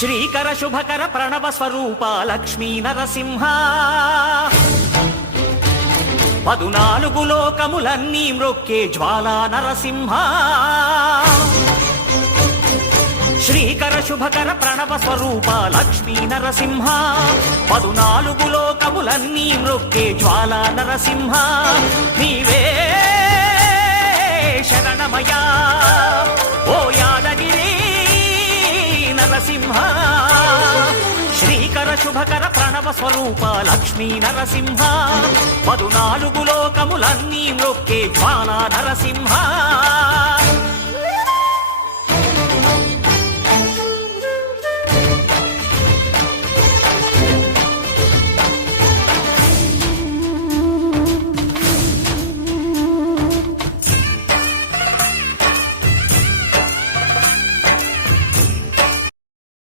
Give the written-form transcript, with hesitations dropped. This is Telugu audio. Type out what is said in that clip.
శ్రీకర శుభకర ప్రణవ స్వరూప లక్ష్మీ నరసింహ 14 లోకములన్నీ మ్రొక్కే జ్వాలా నరసింహ శ్రీకర శుభకర ప్రణవ స్వరూప లక్ష్మీ నరసింహ 14 లోకములన్నీ మ్రొక్కే జ్వాలా నరసింహ నీవే శరణమయా ఓ యాదగిరి నరసింహ శ్రీకర శుభకర ప్రణవ స్వరూప లక్ష్మీ నరసింహ 14 లోకములన్నీ మ్రొక్కే జ్వాలా నరసింహ